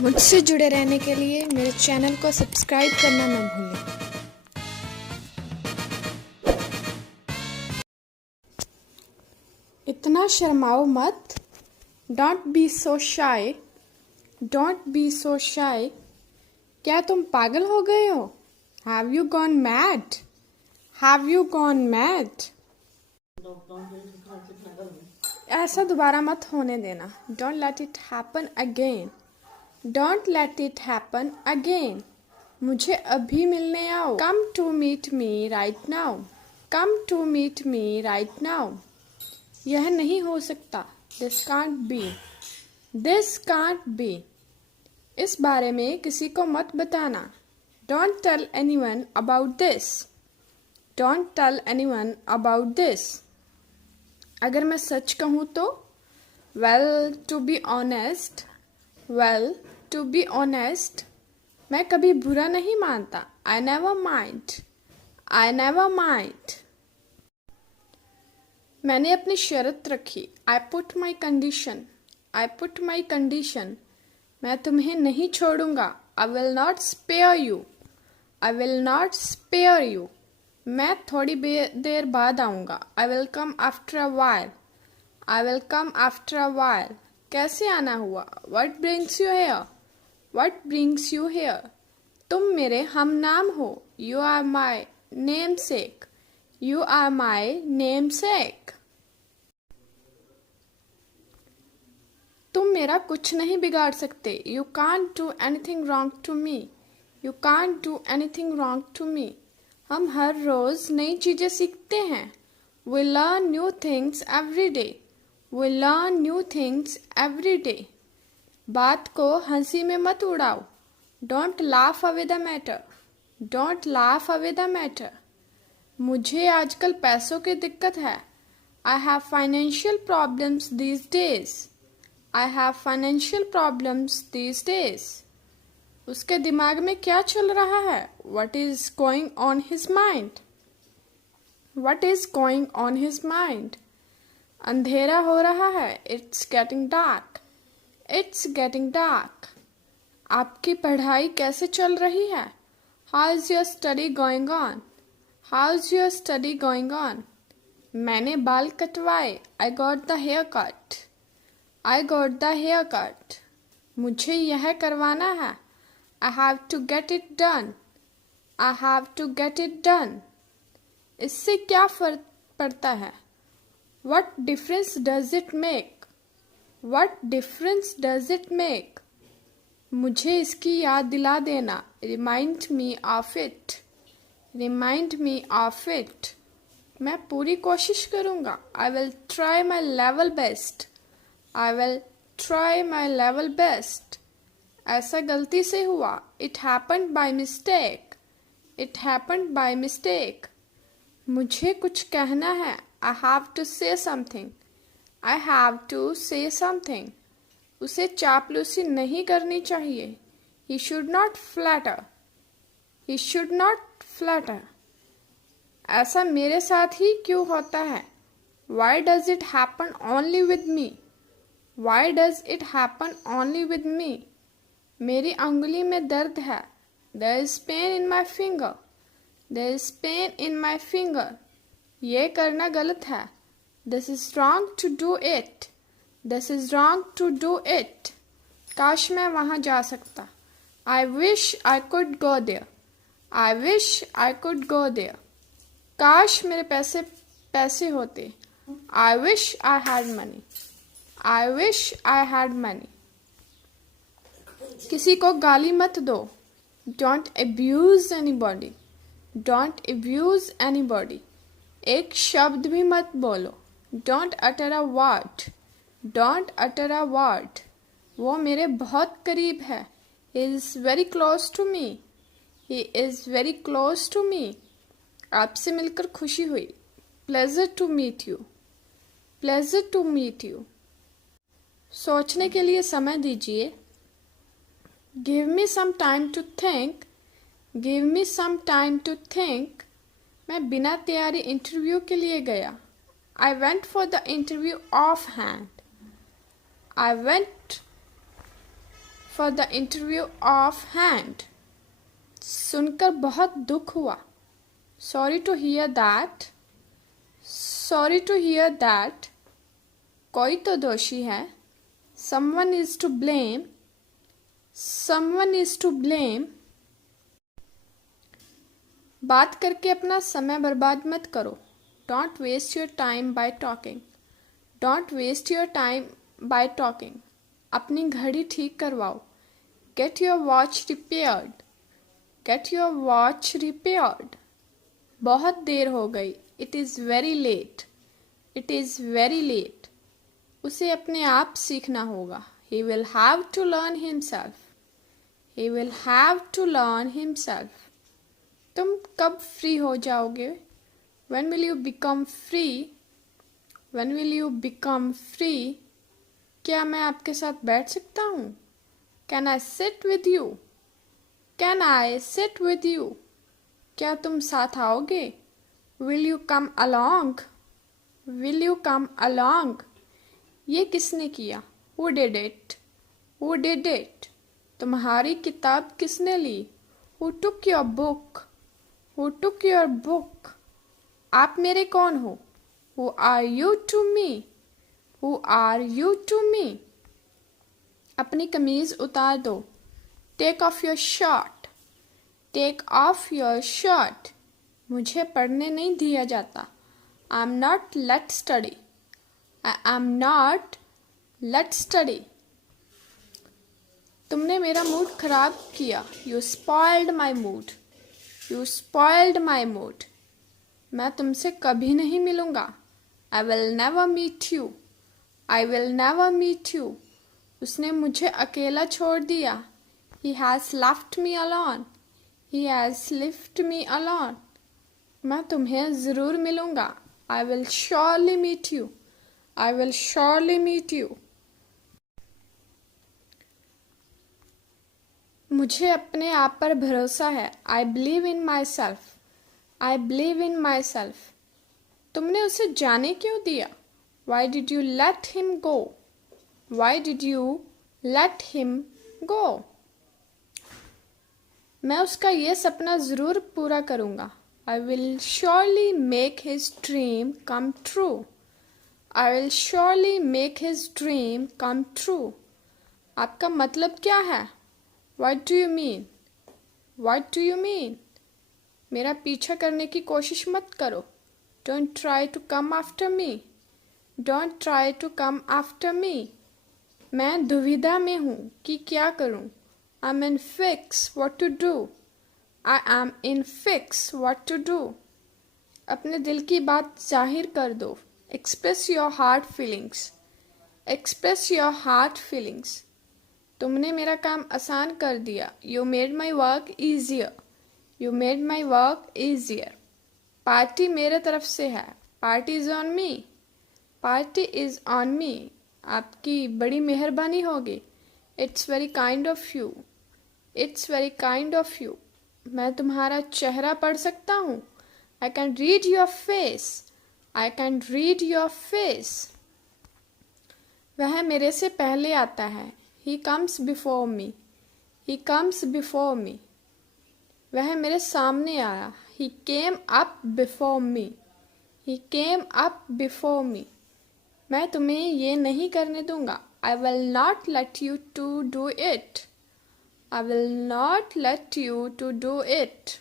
मुझसे जुड़े रहने के लिए मेरे चैनल को सब्सक्राइब करना न भूलें। इतना शर्माओ मत। Don't be so shy. Don't be so shy. क्या तुम पागल हो गए हो? Have you gone mad? Have you gone mad? ऐसा दोबारा मत होने देना। Don't let it happen again. Don't let it happen again. मुझे अभी मिलने आओ। Come to meet me right now. Come to meet me right now. यह नहीं हो सकता। This can't be. This can't be. इस बारे में किसी को मत बताना। Don't tell anyone about this. Don't tell anyone about this. अगर मैं सच कहूँ तो well to be honest. Well to be honest. मैं कभी बुरा नहीं मानता। I never mind. I never mind. मैंने अपनी शर्त रखी। I put my condition. I put my condition. मैं तुम्हें नहीं छोड़ूंगा। I will not spare you. I will not spare you. मैं थोड़ी देर बाद आऊँगा। आई will come after a while. I will come after a while. कैसे आना हुआ? What brings you here? What brings you here? तुम मेरे हम नाम हो। You are my namesake. You are my namesake. तुम मेरा कुछ नहीं बिगाड़ सकते। You can't do anything wrong to me. You can't do anything wrong to me. हम हर रोज नई चीजें सीखते हैं। We learn new things every day. We learn new things every day. बात को हंसी में मत उड़ाओ। Don't laugh away the matter. Don't laugh away the matter. मुझे आजकल पैसों की दिक्कत है। I have financial problems these days. I have financial problems these days. उसके दिमाग में क्या चल रहा है? What is going on his mind? What is going on his mind? अंधेरा हो रहा है। It's getting dark. It's getting dark. आपकी पढ़ाई कैसे चल रही है? How is your study going on? How is your study going on? मैंने बाल कटवाए। I got the hair cut. I got the hair cut. मुझे यह करवाना है। I have to get it done. I have to get it done. इससे क्या फर्क पड़ता है? What difference does it make? What difference does it make? मुझे इसकी याद दिला देना। Remind me of it. Remind me of it. मैं पूरी कोशिश करूँगा। I will try my level best. I will try my level best. ऐसा गलती से हुआ। It happened by mistake. It happened by mistake. मुझे कुछ कहना है। I have to say something. I have to say something. उसे चापलूसी नहीं करनी चाहिए। He should not flatter. He should not flatter. ऐसा मेरे साथ ही क्यों होता है? Why does it happen only with me? Why does it happen only with me? मेरी अंगुली में दर्द है। There is pain in my finger. There is pain in my finger. ये करना गलत है। This is wrong to do it. This is wrong to do it. काश मैं वहाँ जा सकता। I wish I could go there. I wish I could go there. काश मेरे पैसे होते। I wish I had money. I wish I had money. किसी को गाली मत दो। Don't abuse anybody. Don't abuse anybody. एक शब्द भी मत बोलो। Don't utter a word. Don't utter a word. वो मेरे बहुत करीब है। He is very close to me. He is very close to me. आपसे मिलकर खुशी हुई। Pleasure to meet you. Pleasure to meet you. सोचने के लिए समय दीजिए। Give me some time to think. Give me some time to think. मैं बिना तैयारी इंटरव्यू के लिए गया। I went for the interview off hand. I went for the interview off hand. सुनकर बहुत दुख हुआ. Sorry to hear that. Sorry to hear that. कोई तो दोषी है. Someone is to blame. Someone is to blame. बात करके अपना समय बर्बाद मत करो. Don't waste your time by talking. Don't waste your time by talking. अपनी घड़ी ठीक करवाओ. Get your watch repaired. Get your watch repaired. बहुत देर हो गई. It is very late. It is very late. उसे अपने आप सीखना होगा. He will have to learn himself. He will have to learn himself. तुम कब फ्री हो जाओगे? When will you become free? When will you become free? क्या मैं आपके साथ बैठ सकता हूँ? Can I sit with you? Can I sit with you? क्या तुम साथ आओगे? Will you come along? Will you come along? ये किसने किया? Who did it? Who did it? तुम्हारी किताब किसने ली? Who took your book? Who took your book? आप मेरे कौन हो? Who are you to me? Who are you to me? अपनी कमीज उतार दो. Take off your shirt. Take off your shirt. मुझे पढ़ने नहीं दिया जाता. I am not let study. I am not let study. तुमने मेरा मूड खराब किया. You spoiled my mood. You spoiled my mood. मैं तुमसे कभी नहीं मिलूंगा. I will never meet you. I will never meet you. उसने मुझे अकेला छोड़ दिया. He has left me alone. He has left me alone. मैं तुम्हें ज़रूर मिलूंगा. I will surely meet you. I will surely meet you. मुझे अपने आप पर भरोसा है. I believe in myself. I believe in myself. तुमने उसे जाने क्यों दिया? Why did you let him go? Why did you let him go? मैं उसका ये सपना ज़रूर पूरा करूँगा. I will surely make his dream come true. I will surely make his dream come true. आपका मतलब क्या है? What do you mean? What do you mean? मेरा पीछा करने की कोशिश मत करो. Don't try to come after me. Don't try to come after me. मैं दुविधा में हूँ कि क्या करूँ. I'm in fix what to do. I am in fix what to do. अपने दिल की बात जाहिर कर दो. Express your heart feelings. Express your heart feelings. तुमने मेरा काम आसान कर दिया. You made my work easier. You made my work easier. Party मेरे तरफ से है. Party is on me. Party is on me. आपकी बड़ी मेहरबानी होगी. It's very kind of you. It's very kind of you. मैं तुम्हारा चेहरा पढ़ सकता हूँ. I can read your face. I can read your face. वह मेरे से पहले आता है. He comes before me. He comes before me. वह मेरे सामने आया. He came up before me. He came up before me. मैं तुम्हें ये नहीं करने दूंगा. I will not let you to do it. I will not let you to do it.